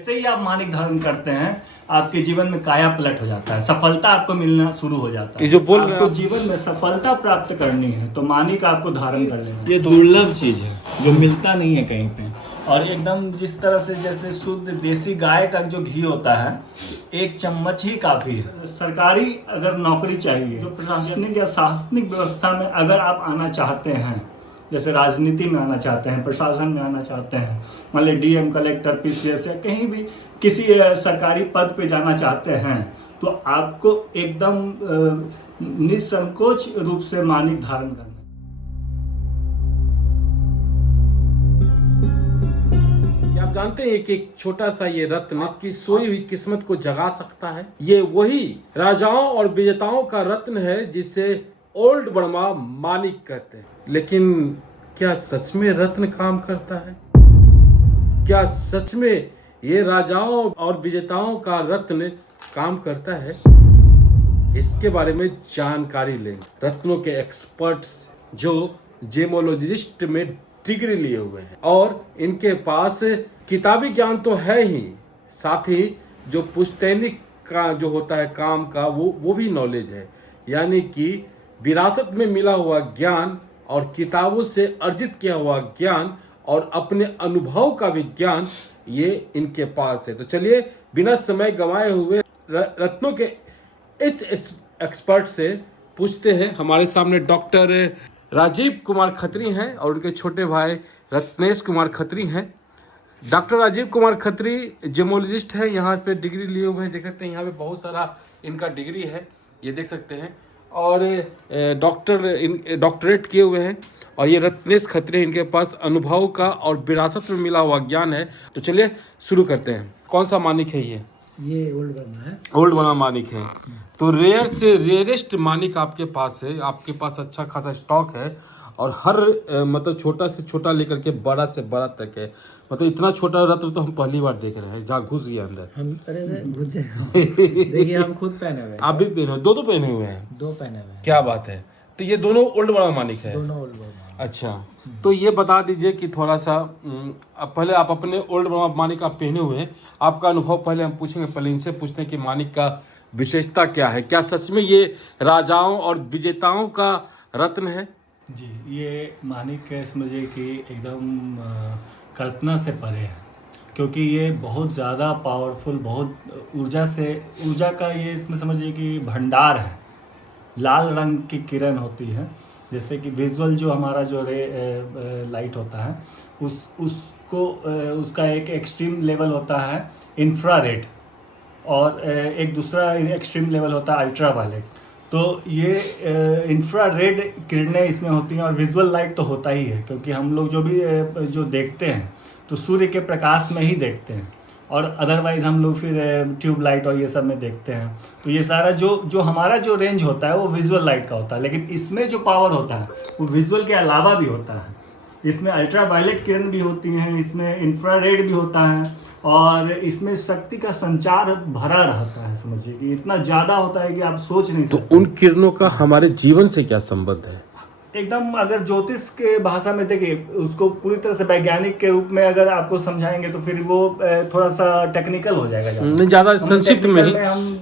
जैसे ही आप मानिक धारण करते हैं आपके जीवन में काया पलट हो जाता है, सफलता आपको मिलना शुरू हो जाता है। ये जो बोल रहे आपको हैं जीवन में सफलता प्राप्त करनी है तो मानिक आपको धारण कर लेना है। ये दुर्लभ चीज है जो मिलता नहीं है कहीं पे। और एकदम जिस तरह से जैसे शुद्ध देसी गाय का जो घी होता है एक चम्मच ही काफी है। सरकारी अगर नौकरी चाहिए, जो प्रशासनिक या शासनिक व्यवस्था में अगर आप आना चाहते हैं, जैसे राजनीति में आना चाहते हैं, प्रशासन में आना चाहते हैं, मान लीजिए डीएम, कलेक्टर, पीसीएस या कहीं भी किसी सरकारी पद पे जाना चाहते हैं, तो आपको एकदम निसंकोच रूप से मानिक धारण करना। आप जानते हैं कि एक छोटा सा ये रत्न आपकी सोई हुई किस्मत को जगा सकता है। ये वही राजाओं और विजेताओं का रत्न है जिसे ओल्ड बर्मा मानिक कहते हैं। लेकिन क्या सच में रत्न काम करता है? क्या सच में ये राजाओं और विजेताओं का रत्न काम करता है? इसके बारे में जानकारी लेंगे रत्नों के एक्सपर्ट्स जो जेमोलॉजिस्ट में डिग्री लिए हुए हैं, और इनके पास किताबी ज्ञान तो है ही, साथ ही जो पुश्तैनी का जो होता है काम का वो भी नॉलेज है। यानी कि विरासत में मिला हुआ ज्ञान और किताबों से अर्जित किया हुआ ज्ञान और अपने अनुभव का भी ज्ञान ये इनके पास है। तो चलिए बिना समय गंवाए हुए रत्नों के इस एक्सपर्ट से पूछते हैं। हमारे सामने डॉक्टर राजीव कुमार खत्री हैं और उनके छोटे भाई रत्नेश कुमार खत्री हैं। डॉक्टर राजीव कुमार खत्री जेमोलॉजिस्ट है, यहाँ पे डिग्री लिए हुए हैं। देख सकते हैं यहाँ पे बहुत सारा इनका डिग्री है, ये देख सकते हैं। और डॉक्टरेट किए हुए हैं। और ये रत्नेश खत्री, इनके पास अनुभव का और विरासत में मिला हुआ ज्ञान है। तो चलिए शुरू करते हैं। कौन सा मानिक है ये ओल्ड बर्मा है। ओल्ड बर्मा मानिक है। तो रेयर से रेयरेस्ट मानिक आपके पास है, आपके पास अच्छा खासा स्टॉक है। और हर मतलब छोटा से छोटा लेकर के बड़ा से बड़ा तक है। मतलब इतना छोटा रत्न तो हम पहली बार देख रहे हैं, जहाँ घुस गया अंदर। हम अरे घुस जाए देखिए हम खुद पहने हुए हैं। आप भी पहने हो? दो पहने हुए हैं? दो पहने हुए हैं। क्या बात है। तो ये दोनों ओल्ड बर्मा मानिक है? दोनों ओल्ड बर्मा। अच्छा, तो ये बता दीजिए कि थोड़ा सा पहले आप अपने ओल्ड बर्मा मानिक आप पहने हुए हैं, आपका अनुभव पहले हम पूछेंगे। पहले इनसे पूछते हैं कि मानिक का विशेषता क्या है। क्या सच में ये राजाओं और विजेताओं का रत्न है? जी, ये मानिक समझिए कि एकदम कल्पना से परे है, क्योंकि ये बहुत ज़्यादा पावरफुल, बहुत ऊर्जा का ये इसमें समझिए कि भंडार है। लाल रंग की किरण होती है, जैसे कि विजुअल जो हमारा जो लाइट होता है उसका एक एक्सट्रीम लेवल होता है इंफ्रारेड, और एक दूसरा एक्सट्रीम लेवल होता है अल्ट्रावायलेट। तो ये इंफ्रारेड किरणें इसमें होती हैं। और विजुअल लाइट तो होता ही है, क्योंकि हम लोग जो देखते हैं तो सूर्य के प्रकाश में ही देखते हैं, और अदरवाइज हम लोग फिर ट्यूब लाइट और ये सब में देखते हैं। तो ये सारा जो हमारा जो रेंज होता है वो विजुअल लाइट का होता है, लेकिन इसमें जो पावर होता है वो विजुअल के अलावा भी होता है। इसमें अल्ट्रावायलेट किरण भी होती हैं, इसमें इंफ्रारेड भी होता है, और इसमें शक्ति का संचार भरा रहता है। समझिए कि इतना ज़्यादा होता है कि आप सोच नहीं सकते। तो उन किरणों का हमारे जीवन से क्या संबंध है? एकदम अगर ज्योतिष के भाषा में देखिए, उसको पूरी तरह से वैज्ञानिक के रूप में अगर आपको समझाएंगे तो फिर वो थोड़ा सा टेक्निकल हो जाएगा। नहीं, ज्यादा संक्षिप्त में ही।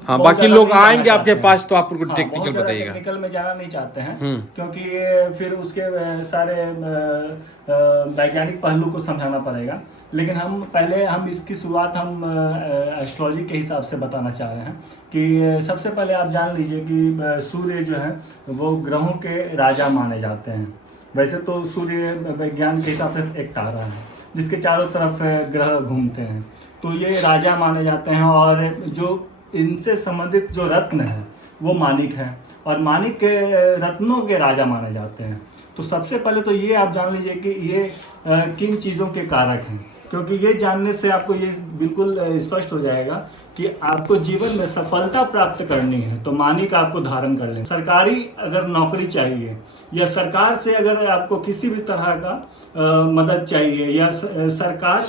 हाँ, बाकी लोग आएंगे आपके पास तो आप उनको टेक्निकल बताइएगा। टेक्निकल में जाना नहीं चाहते हैं, क्योंकि फिर उसके सारे वैज्ञानिक पहलू को समझाना पड़ेगा। लेकिन हम इसकी शुरुआत हम एस्ट्रोलॉजी के हिसाब से बताना चाह रहे हैं कि सबसे पहले आप जान लीजिए कि सूर्य जो है वो ग्रहों के राजा माने जाते हैं। वैसे तो सूर्य विज्ञान के हिसाब से एक तारा है जिसके चारों तरफ ग्रह घूमते हैं, तो ये राजा माने जाते हैं। और जो इनसे संबंधित जो रत्न है वो मानिक है, और मानिक के रत्नों के राजा माने जाते हैं। तो सबसे पहले तो ये आप जान लीजिए कि ये किन चीज़ों के कारक हैं, क्योंकि ये जानने से आपको ये बिल्कुल स्पष्ट हो जाएगा कि आपको जीवन में सफलता प्राप्त करनी है तो मानिक आपको धारण कर लें। सरकारी अगर नौकरी चाहिए, या सरकार से अगर आपको किसी भी तरह का मदद चाहिए, या सरकार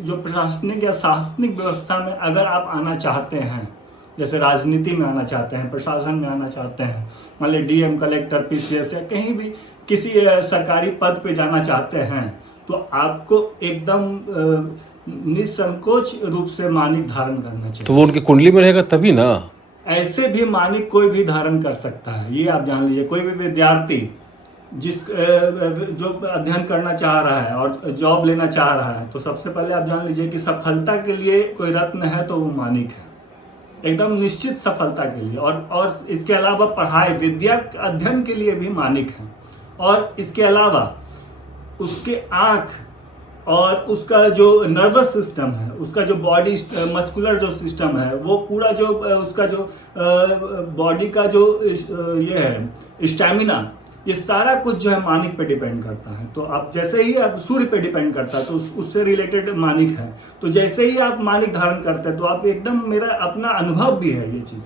जो प्रशासनिक या शासनिक व्यवस्था में अगर आप आना चाहते हैं, जैसे राजनीति में आना चाहते हैं, प्रशासन में आना चाहते हैं, मान लीजिए डीएम, कलेक्टर, पीसीएस या कहीं भी किसी सरकारी पद पे जाना चाहते हैं, तो आपको एकदम निसंकोच रूप से मानिक धारण करना चाहिए। तो वो उनकी कुंडली में रहेगा तभी ना। ऐसे भी मानिक कोई भी धारण कर सकता है, ये आप जान लीजिए। कोई भी विद्यार्थी जो अध्ययन करना चाह रहा है और जॉब लेना चाह रहा है, तो सबसे पहले आप जान लीजिए कि सफलता के लिए कोई रत्न है तो वो मानिक है, एकदम निश्चित सफलता के लिए। और इसके अलावा पढ़ाई विद्या अध्ययन के लिए भी मानिक है। और इसके अलावा उसके आँख और उसका जो नर्वस सिस्टम है, उसका जो बॉडी मस्कुलर जो सिस्टम है, वो पूरा जो उसका जो बॉडी का जो ये है स्टैमिना, ये सारा कुछ जो है मानिक पे डिपेंड करता है। तो आप जैसे ही आप सूर्य पे डिपेंड करता है तो उससे रिलेटेड मानिक है। तो जैसे ही आप मानिक धारण करते हैं तो आप एकदम, मेरा अपना अनुभव भी है ये चीज़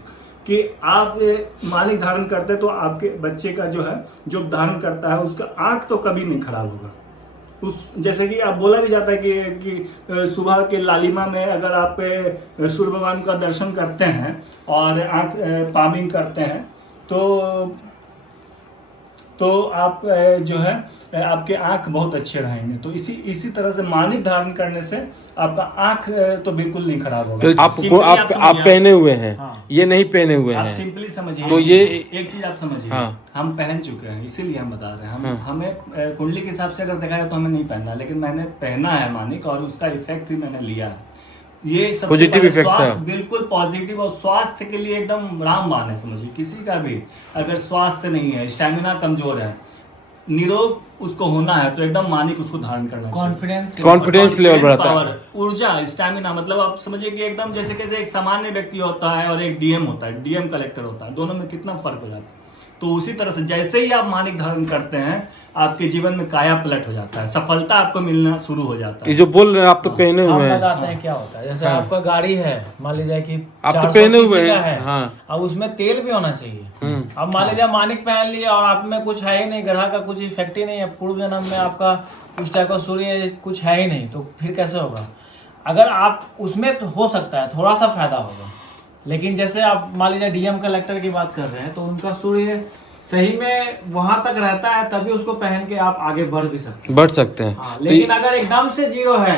कि आप मानिक धारण करते हैं तो आपके बच्चे का जो है, जो धारण करता है उसका आँख तो कभी नहीं खराब होगा। जैसे कि आप बोला भी जाता है कि सुबह के लालिमा में अगर आप सूर्य भगवान का दर्शन करते हैं और आँख पामिंग करते हैं तो आप जो है आपके आँख बहुत अच्छे रहेंगे। तो इसी तरह से मानिक धारण करने से आपका आँख तो बिल्कुल नहीं खराब होगा। तो आप पहने हुए हैं। हाँ। ये नहीं पहने हुए हैं। आप सिंपली समझिए। तो ये एक चीज आप समझिए। हाँ। हम पहन चुके हैं, इसीलिए हम बता रहे हैं। हमें कुंडली के हिसाब से अगर देखा जाए तो हमें नहीं पहनना, लेकिन मैंने पहना है मानिक और उसका इफेक्ट भी मैंने लिया है। ये पॉजिटिव इफेक्ट है, बिल्कुल पॉजिटिव। और स्वास्थ्य के लिए एकदम रामबाण है। समझिए किसी का भी अगर स्वास्थ्य नहीं है, स्टैमिना कमजोर है, निरोग उसको होना है, तो एकदम मानिक उसको धारण करना चाहिए। कॉन्फिडेंस लेवल बढ़ाता है, ऊर्जा, स्टैमिना। मतलब आप समझिए कि एकदम जैसे कैसे एक सामान्य व्यक्ति होता है और एक डीएम होता है, डीएम कलेक्टर होता है, दोनों में कितना फर्क हो जाता है। तो उसी तरह से जैसे ही आप मानिक धारण करते हैं आपके जीवन में काया पलट हो जाता है, सफलता आपको मिलना शुरू हो जाता है। ये जो बोल रहे हैं आप तो पहने हुए हैं। बताते हैं क्या होता है। जैसे आपका गाड़ी है, मान लीजिए कि आप तो पहने हुए हैं। हाँ। अब उसमें तेल भी होना चाहिए। अब मान लीजिए मानिक पहन लिया और आप में कुछ है ही नहीं, ग्रह का कुछ इफेक्ट ही नहीं है, पूर्व जन्म में आपका उस टाइप का सूर्य कुछ है ही नहीं, तो फिर कैसे होगा? अगर आप उसमें तो हो सकता है थोड़ा सा फायदा होगा, लेकिन जैसे आप मान लीजिए डीएम कलेक्टर की बात कर रहे हैं तो उनका सूर्य सही में वहां तक रहता है, तभी उसको पहन के आप आगे बढ़ भी सकते हैं। हाँ, लेकिन अगर एकदम से जीरो है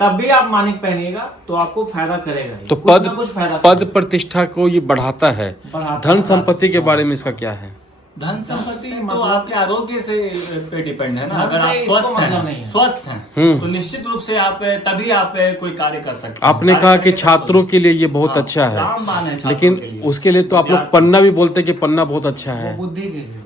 तब भी आप मानिक पहनिएगा तो आपको फायदा करेगा ही। तो पद प्रतिष्ठा को ये बढ़ाता है। धन संपत्ति के बारे में इसका क्या है? धन संपत्ति तो आपके आरोग्य से पे डिपेंड है ना। अगर आप स्वस्थ हैं तो निश्चित रूप से आप तभी आप कोई कार्य कर सकते हैं। आपने कहा कि छात्रों के लिए ये बहुत अच्छा है, लेकिन उसके लिए तो आप लोग पन्ना भी बोलते हैं कि पन्ना बहुत अच्छा है। बुद्धि के लिए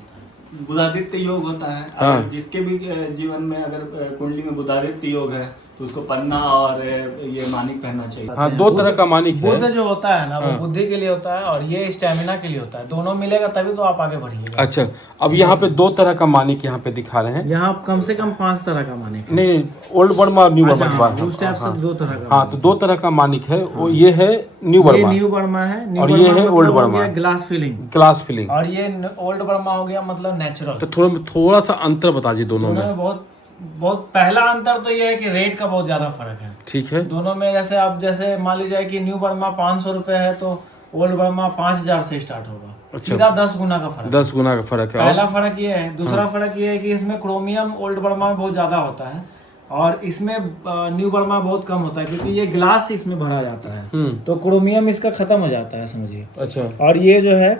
बुधादित्य योग होता है। हाँ। जिसके भी जीवन में अगर कुंडली में बुधादित्य योग है तो उसको पन्ना और ये मानिक पहनना चाहिए। हाँ, दो तरह का मानिक है। बुध जो होता है ना वो बुद्धि के लिए होता है और ये स्टैमिना के लिए होता है। दोनों मिलेगा तभी तो आप आगे बढ़िएगा। अच्छा, अब यहाँ पे दो तरह का मानिक यहाँ पे दिखा रहे हैं। यहाँ कम से कम 5 तरह का मानिक है। नहीं, ओल्ड बर्मा और न्यू बर्मा की बात। उस टाइप से 2 तरह का। हाँ, तो 2 तरह का मानिक है। वो ये है न्यू बर्मा, न्यू बर्मा है, और ये है ओल्ड बर्मा, ग्लास फिलिंग। और ये ओल्ड बर्मा हो गया मतलब नेचुरल। तो थोड़ा सा अंतर बता दीजिए दोनों में। बहुत पहला अंतर तो ये है कि रेट का बहुत ज्यादा फर्क है। ठीक है। दोनों में जैसे आप जैसे मान लीजिए कि न्यू बर्मा 500 रुपए है तो ओल्ड बर्मा 5000 से स्टार्ट होगा। अच्छा। सीधा 10 गुना का फर्क। 10 गुना का फर्क है। पहला फर्क ये है। दूसरा फर्क ये है कि इसमें क्रोमियम ओल्ड बर्मा में बहुत ज्यादा होता है और इसमें न्यू बर्मा बहुत कम होता है, क्योंकि ये ग्लास इसमें भरा जाता है तो क्रोमियम इसका खत्म हो जाता है, समझिए। अच्छा। और ये जो है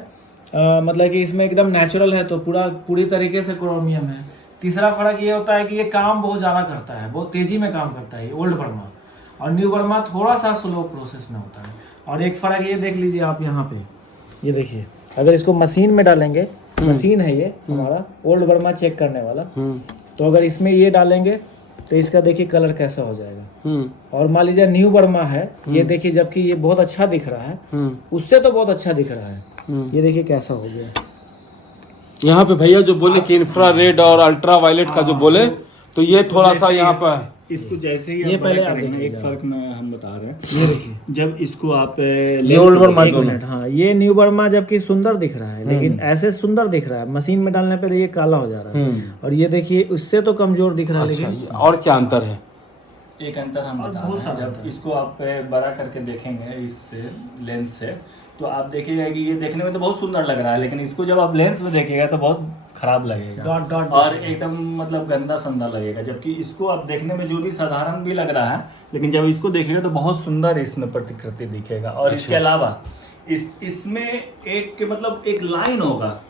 मतलब कि इसमें एकदम नेचुरल है तो पूरी तरीके से क्रोमियम है। तीसरा फर्क ये होता है कि ये काम बहुत ज़्यादा करता है, बहुत तेजी में काम करता है ओल्ड बर्मा, और न्यू बर्मा थोड़ा सा स्लो प्रोसेस में होता है। और एक फ़र्क ये देख लीजिए आप यहाँ पे, ये देखिए अगर इसको मशीन में डालेंगे, मशीन है ये हमारा ओल्ड बर्मा चेक करने वाला, तो अगर इसमें ये डालेंगे तो इसका देखिए कलर कैसा हो जाएगा। और मान लीजिए न्यू बर्मा है, ये देखिए जबकि ये बहुत अच्छा दिख रहा है, उससे तो बहुत अच्छा दिख रहा है, ये देखिए कैसा हो गया। यहाँ पे भैया जो बोले कि इंफ्रारेड और अल्ट्रा वायलेट का जो बोले, तो ये थोड़ा सा यहाँ पर इसको जैसे ही ये पहले आप एक फर्क में हम बता रहे हैं। ये देखिए जब इसको आप ओल्ड बर्मा, हाँ ये न्यू बर्मा जबकि सुंदर दिख रहा है, लेकिन ऐसे सुंदर दिख रहा है, मशीन में डालने पे ये काला हो जा रहा है, और ये देखिए उससे तो कमजोर दिख रहा है। लेकिन और क्या अंतर है? एक अंतर हम बता रहे हैं, जब इसको आप बड़ा करके देखेंगे इस लेंस से, तो आप देखिएगा कि ये देखने में तो बहुत सुंदर लग रहा है, लेकिन इसको जब आप लेंस में देखिएगा तो बहुत खराब लगेगा डॉट डॉट और एकदम मतलब गंदा संदा लगेगा। जबकि इसको आप देखने में जो भी साधारण भी लग रहा है, लेकिन जब इसको देखिएगा तो बहुत सुंदर इसमें प्रतिकृति दिखेगा। और इसके अलावा इसमें एक मतलब एक लाइन होगा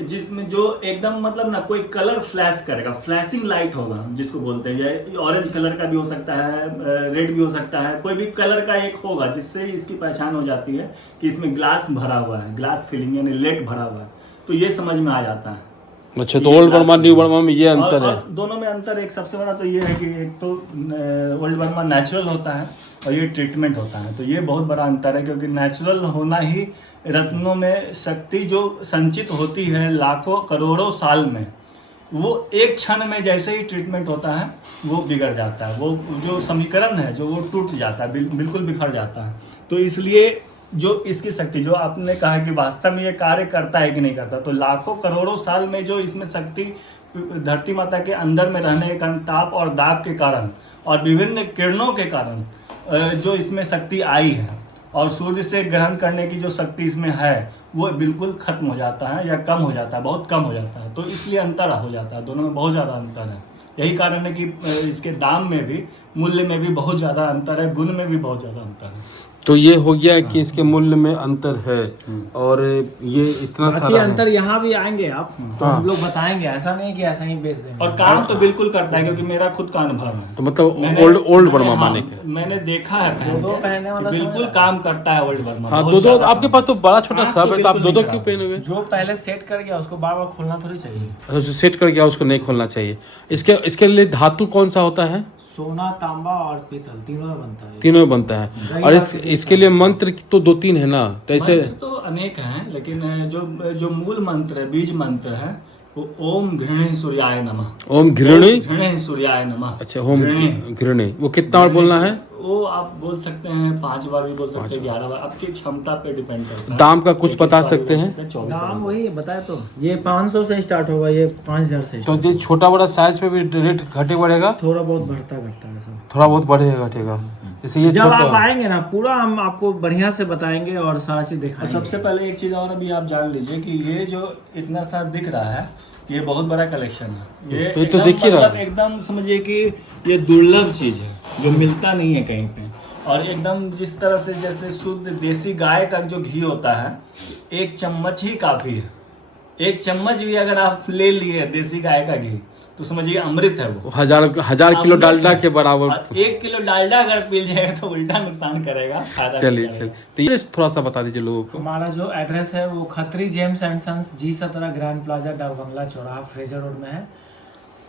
जिसमें जो एकदम मतलब ना कोई कलर फ्लैश करेगा, फ्लैशिंग लाइट होगा जिसको बोलते हैं। ये ऑरेंज कलर का भी हो सकता है, रेड भी हो सकता है, कोई भी कलर का एक होगा जिससे इसकी पहचान हो जाती है कि इसमें ग्लास भरा हुआ है, ग्लास फिलिंग यानी लेड भरा हुआ है, तो ये समझ में आ जाता है। अच्छा, तो ओल्ड बर्मा न्यू बर्मा में ये अंतर है? और दोनों में अंतर एक सबसे बड़ा तो ये है कि एक तो ओल्ड बर्मा नेचुरल होता है और ये ट्रीटमेंट होता है, तो ये बहुत बड़ा अंतर है। क्योंकि नेचुरल होना ही रत्नों में शक्ति जो संचित होती है लाखों करोड़ों साल में, वो एक क्षण में जैसे ही ट्रीटमेंट होता है वो बिगड़ जाता है, वो जो समीकरण है जो वो टूट जाता है, बिल्कुल बिखर जाता है। तो इसलिए जो इसकी शक्ति जो आपने कहा कि वास्तव में ये कार्य करता है कि नहीं करता, तो लाखों करोड़ों साल में जो इसमें शक्ति धरती माता के अंदर में रहने के कारण, ताप और दाब के कारण और विभिन्न किरणों के कारण जो इसमें शक्ति आई है और सूर्य से ग्रहण करने की जो शक्ति इसमें है वो बिल्कुल खत्म हो जाता है या कम हो जाता है, बहुत कम हो जाता है। तो इसलिए अंतर हो जाता है, दोनों में बहुत ज़्यादा अंतर है। यही कारण है कि इसके दाम में भी, मूल्य में भी बहुत ज़्यादा अंतर है, गुण में भी बहुत ज़्यादा अंतर है। तो ये हो गया कि इसके मूल्य में अंतर है और ये इतना सारा अंतर यहाँ भी आएंगे आप तो हम लोग बताएंगे, ऐसा नहीं कि ऐसा ही बेच देंगे। और काम तो बिल्कुल करता है क्योंकि मेरा खुद का अनुभव है। तो मतलब ओल्ड बर्मा माने के मैंने देखा है पहनने वाला बिल्कुल काम करता है ओल्ड बर्मा। हाँ, दो आपके पास तो बड़ा छोटा सब है, तो आप दो क्यों पहने हुए? जो पहले सेट कर गया उसको बार बार खोलना थोड़ी चाहिए। जो सेट कर गया उसको नहीं खोलना चाहिए। इसके लिए धातु कौन सा होता है? सोना, तांबा और पीतल तीनों में बनता है। तीनों में बनता है। और इसके लिए मंत्र तो 2-3 है ना, तो ऐसे तो अनेक हैं, लेकिन जो मूल मंत्र है, बीज मंत्र है वो ओम घृणे सूर्याय नमः। ओम घृणे सूर्याय नमः। अच्छा, ओम घृणे, वो कितना बार बोलना है? वो आप बोल सकते हैं 5 बार भी बोल सकते हैं, 11 बार, आपकी क्षमता पे डिपेंड करता है। दाम का कुछ बता सकते हैं? दाम वही बताए तो, ये 500 से स्टार्ट होगा, ये 5000 से। तो ये छोटा बड़ा साइज पे भी रेट घटे बढ़ेगा? थोड़ा बहुत बढ़ता घटता है सब, थोड़ा बहुत बढ़ेगा घटेगा। जैसे ये जब आप आएंगे ना पूरा हम आपको बढ़िया से बताएंगे और सारा चीज दिखाएंगे। सबसे पहले एक चीज और अभी आप जान लीजिए कि ये जो इतना सा दिख रहा है ये बहुत बड़ा कलेक्शन है। ये तो देखिए ना, एकदम समझिए कि ये दुर्लभ चीज है जो मिलता नहीं है कहीं पे। और एकदम जिस तरह से जैसे शुद्ध देसी गाय का जो घी होता है, 1 चम्मच ही काफी है। 1 चम्मच भी अगर आप ले लिए देसी गाय का घी तो समझिए अमृत है वो। हजार किलो डालडा के बराबर। 1 किलो डालडा अगर पी जाएगा तो उल्टा नुकसान करेगा। चलिए तो ये थोड़ा सा बता दीजिए लोगों को। हमारा जो एड्रेस है वो Khatri gems and sons G17 grand plaza Dak Bungalow चौराहा फ्रेजर रोड में है।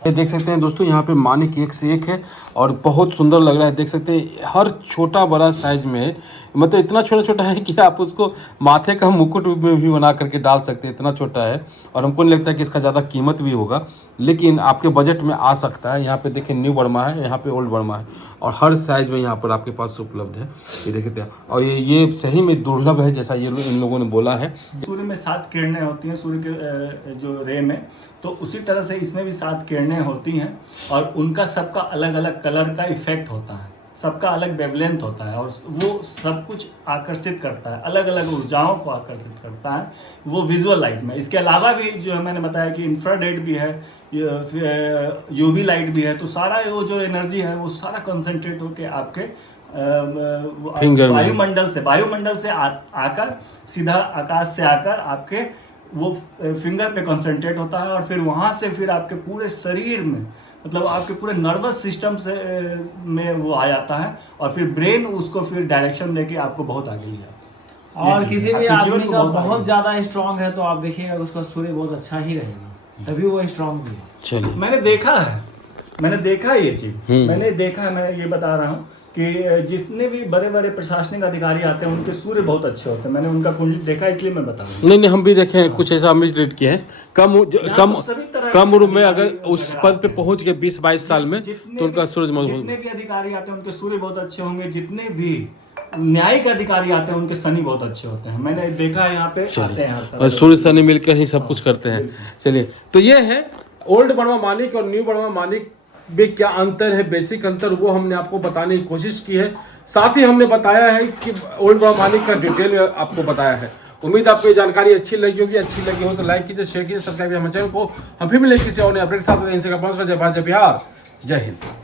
ये देख सकते हैं दोस्तों, यहाँ पे मानिक एक से एक है और बहुत सुंदर लग रहा है। देख सकते हैं हर छोटा बड़ा साइज में, मतलब इतना छोटा छोटा है कि आप उसको माथे का मुकुट में भी बना करके डाल सकते हैं, इतना छोटा है। और हमको नहीं लगता कि इसका ज़्यादा कीमत भी होगा, लेकिन आपके बजट में आ सकता है। यहाँ पे देखिए न्यू बर्मा है, यहाँ पे ओल्ड बर्मा है और हर साइज में यहाँ पर आपके पास उपलब्ध है। ये देखते हैं और ये सही में दुर्लभ है, जैसा ये इन लोगों ने बोला है। सूर्य में 7 किरणें होती हैं, सूर्य के जो रे में, तो उसी तरह से इसमें भी 7 किरणें होती हैं और उनका सबका अलग अलग कलर का इफेक्ट होता है, सबका अलग वेवलेंथ होता है और वो सब कुछ आकर्षित करता है, अलग अलग ऊर्जाओं को आकर्षित करता है वो विजुअल लाइट में। इसके अलावा भी जो मैंने बताया कि इंफ्रारेड भी है, यूवी लाइट भी है, तो सारा वो जो एनर्जी है वो सारा कंसंट्रेट होकर आपके वायुमंडल से आकर सीधा आकाश से आकर आपके वो फिंगर पे कंसंट्रेट होता है और फिर वहाँ से फिर आपके पूरे शरीर में, मतलब आपके पूरे नर्वस सिस्टम से में वो आ जाता है और फिर ब्रेन उसको फिर डायरेक्शन देके आपको बहुत आगे ले जाता है। और किसी भी आदमी का बहुत ज्यादा स्ट्रांग है तो आप देखिएगा उसका सूर्य बहुत अच्छा ही रहेगा, तभी वो स्ट्रांग भी है। चलिए, मैंने देखा है ये चीज, मैंने देखा है, मैं ये बता रहा हूँ कि जितने भी बड़े बड़े प्रशासनिक अधिकारी आते हैं उनके सूर्य बहुत अच्छे होते हैं। मैंने उनका कुंडली देखा, इसलिए मैं बता रहा हूँ। नहीं हम भी देखे हैं, कुछ ऐसा हम भी रेट किए हैं। कम उम्र में अगर उस पद पे पहुंच गए 20-22 साल में तो उनका सूरज मजबूत। जितने भी अधिकारी आते हैं उनके सूर्य बहुत अच्छे होंगे, जितने भी न्यायिक अधिकारी आते हैं उनके शनि बहुत अच्छे होते हैं। मैंने देखा है यहाँ पे आते हैं और सूर्य शनि मिलकर ही सब कुछ करते हैं। चलिए, तो ये है ओल्ड बर्मा मानिक और न्यू बर्मा मानिक में क्या अंतर है, बेसिक अंतर वो हमने आपको बताने की कोशिश की है। साथ ही हमने बताया है कि ओल्ड बर्मा मानिक का डिटेल में आपको बताया है। उम्मीद आपको ये जानकारी अच्छी लगी होगी। अच्छी लगी हो तो लाइक कीजिए, शेयर कीजिए, सब्सक्राइब कीजिए हमारे चैनल को। हम फिर मिलेंगे किसी और नए अपडेट के साथ। इनसे का जय भारत, जय बिहार, जय हिंद।